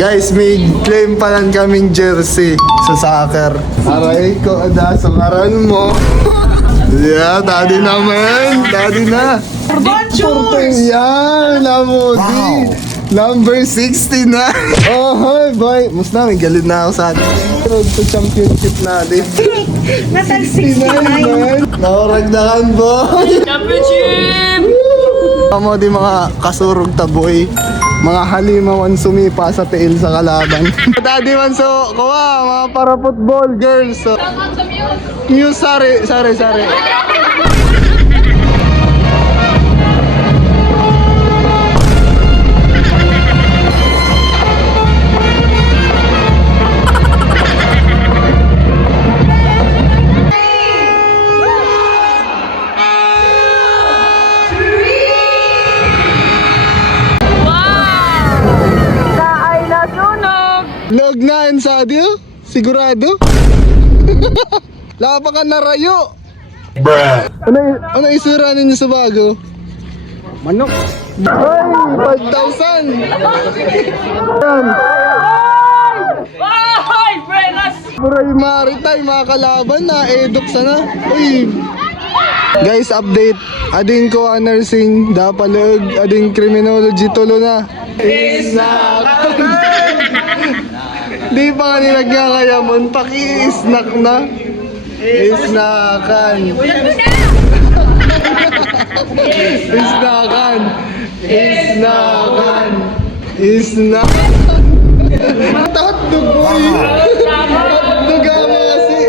Guys, may claim pa lang kaming jersey sa soccer. Aray ko, ada sa ngaran mo. Yeah, daddy naman. Daddy na. Yan, Lamodi. Number 69. Oh, hi, boy. Musta, may galit na ako sa atin. Road to championship natin. Nasaan 69? Nakaragdagan, boy. Championship! Amo di mga kasurog taboy. Mga halimawan sumipa sa tiil sa kalaban. Daddy man so, kuha, mga para football girls. So. Muse, sorry. Log na yan sa adio? Sigurado? Lapa ka na rayo. Bruh. Ano isura ninyo sa bago? Manok. Ay, 5,000. Yan. Ay, Brenas! Puray maritime, mga kalaban na edok sana. Uy. Guys, update. Ading ko nursing, dapalog, ading criminology tulo na. Is na. Di pa nga nilagkakayamon, paki-snack na. Isnakan. Isnakan. Isnakan. Isnakan. Tatdog boy. Tatdog ako kasi.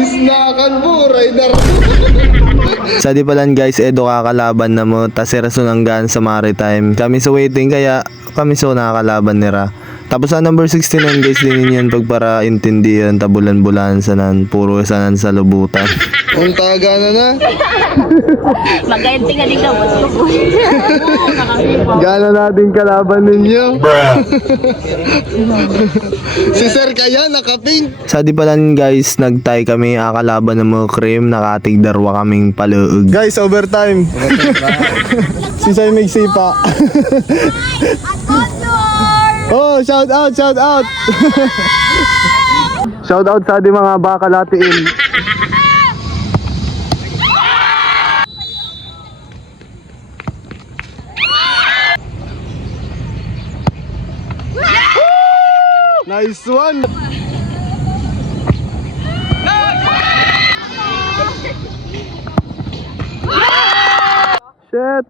Isnakan po, rider. Sa di palan guys, edo kakalaban na mo, tas rasunanggan sa maritime. Kami sa waiting kaya kami so nakakalaban nila. Tapos sa number 69 guys, din yan pagpara intindihan, tabulan-bulan sanan, puro sanan sa lubutan. Ang taga na. Magayanting nga din daw. Gana natin kalaban ninyo. Si Sir kaya nakapink. Sa di palan guys, nagtay kami, akalaban ng mga cream, nakatigdarwa kaming paluog. Guys, overtime. Si Sir may sipa. Oh, shout out. Shout out sa di mga bakalatiin. Nice one. Shit.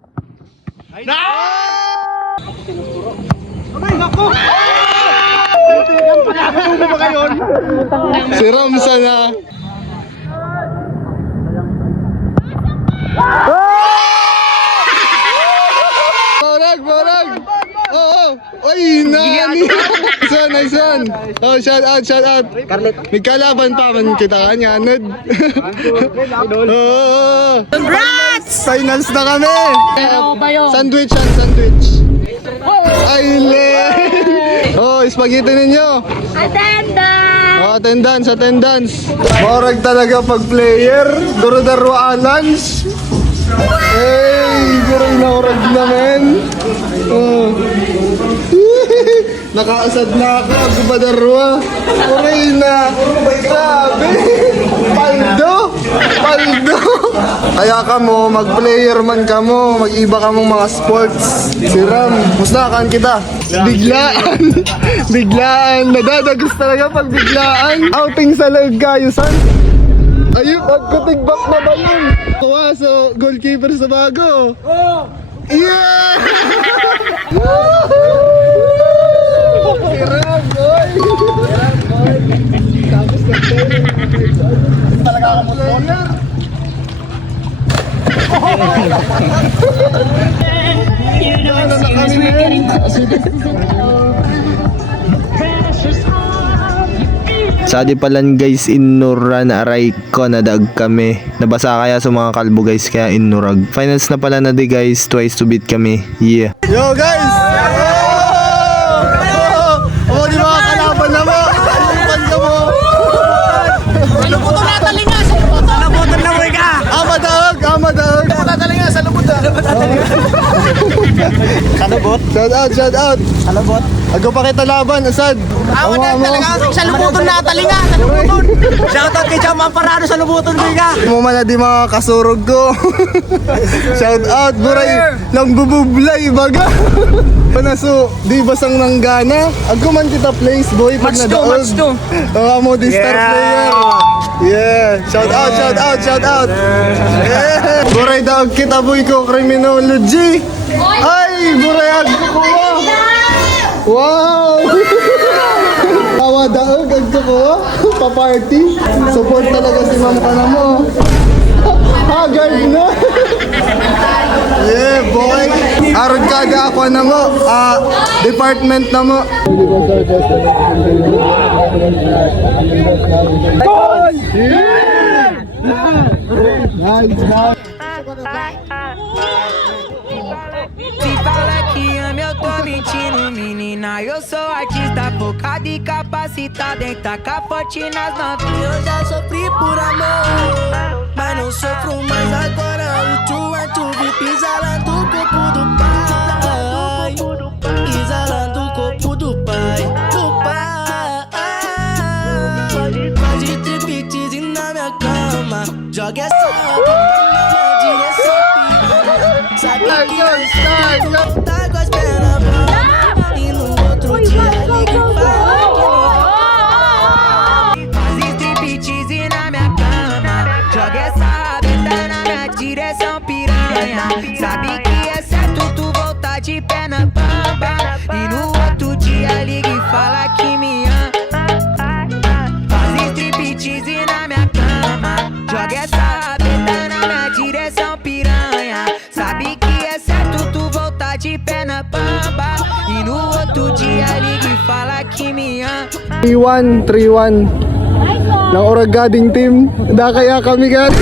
Si Ramsa na. Borag. Oo. Oy, nani. Nice one. Oh, shout out. May kalaban pa man kita kanya, Ned. Oh. Congrats! Finals na kami. Pero tayo. Sandwich. Ay, oh, spaghetti ninyo. Attendance! Attendance. Morag talaga pag player. Duro-daro lunch. Hey, duro na orag naman. Oh. Nakaasad na ako, gubadarwa. Uray na. Grabe. Paldo. Kaya ka mo, mag-player man ka mo, mag-iba ka mong mga sports. Si Ram, mustakan kita. Biglaan. Nadadagos talaga pag biglaan. Outing sa leg kayo, son. Ayun, pagkutigbak na ba yun? Kuha, so goalkeeper sa bago. Yeah! Si Ram, boy! Tapos talaga ako player. Sa di palan guys, inura na aray ko na dag kami. Nabasa kaya sa mga kalbo guys, kaya inurag. Finals na pala na di guys, twice to beat kami. Yeah. Yo guys! Oh, di ba kalaban na mo? Kalaban ka mo! Lubuto na talinga sa lubuto! Lubuto na mo ka! Amadahag! Lubuto talinga sa lubuto! Shout out! Sa lubot? Agaw pa kita laban, Asad. Ako na talaga sa lubuton na talinga, sa lubuton. Shoutout kay Jam Amparado sa lubuton ko ka. Mo man na di mga kasurog ko. Shout out, buray. Lang bubublay, baga. Panaso, di basang nanggana. Agaw man kita place, boy. Pag Match to, nadaog. match to. Mga mo di star player. Yeah. Shout out, shout out, shout out. Yeah. Buray daog kita, boy ko. Criminology. Ay, buray agko ko. Wow! Tawa daog, agto ko. Pa-party. Support talaga si Ma'am ka na mo. Haggard na. Yeah, boy. Arod ka ako na mo. Department na mo. Se fala que ama, eu tô mentindo, menina. Eu sou artista focado e capacitado em tacar forte nas novinhas. Eu já sofri por amor, mas não sofro mais agora. O tchu é tchu, vi exalando o corpo do pai. Exalando o corpo do pai. Do pai. Faz de triptease na minha cama. Joga essa roupa na direção. Sabe que eu estou tá com as pernas bravas. E no outro dia liga e fala que não. Faz striptease na minha cama. Joga essa rabeta na minha direção, piranha. Sabe que é certo tu voltar de pé na bamba. E no outro dia liga e fala que me ama. Faz striptease na minha cama. Joga essa rabeta na minha direção, piranha. Sabe que é certo tu voltar de pé na bamba. E no outro dia liga e fala que me ama. 3-1, 3-1. Ng Oragading team. Da kaya kami gan.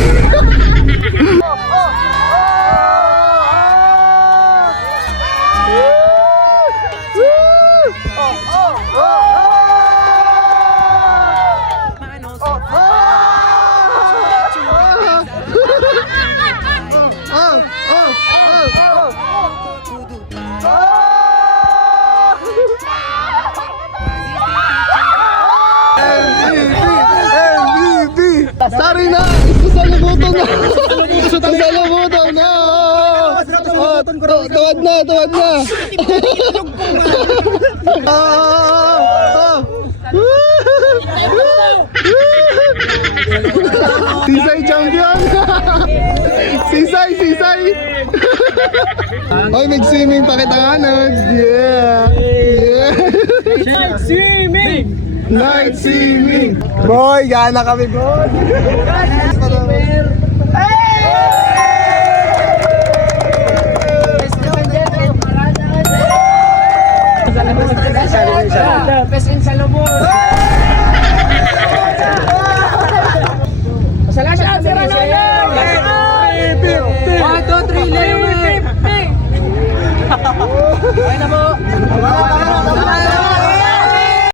MVP! Sorry na! Ito sa lubuton na! Ito sa lubuton na! Tuwad na! Tuwad na! Sisay champion! Sisay! Sisay! Oy, nag-swimming pa kita nga, Nods! Yeah! Yeah! Night swimming! Boy, gana kami, boy! One, two, three,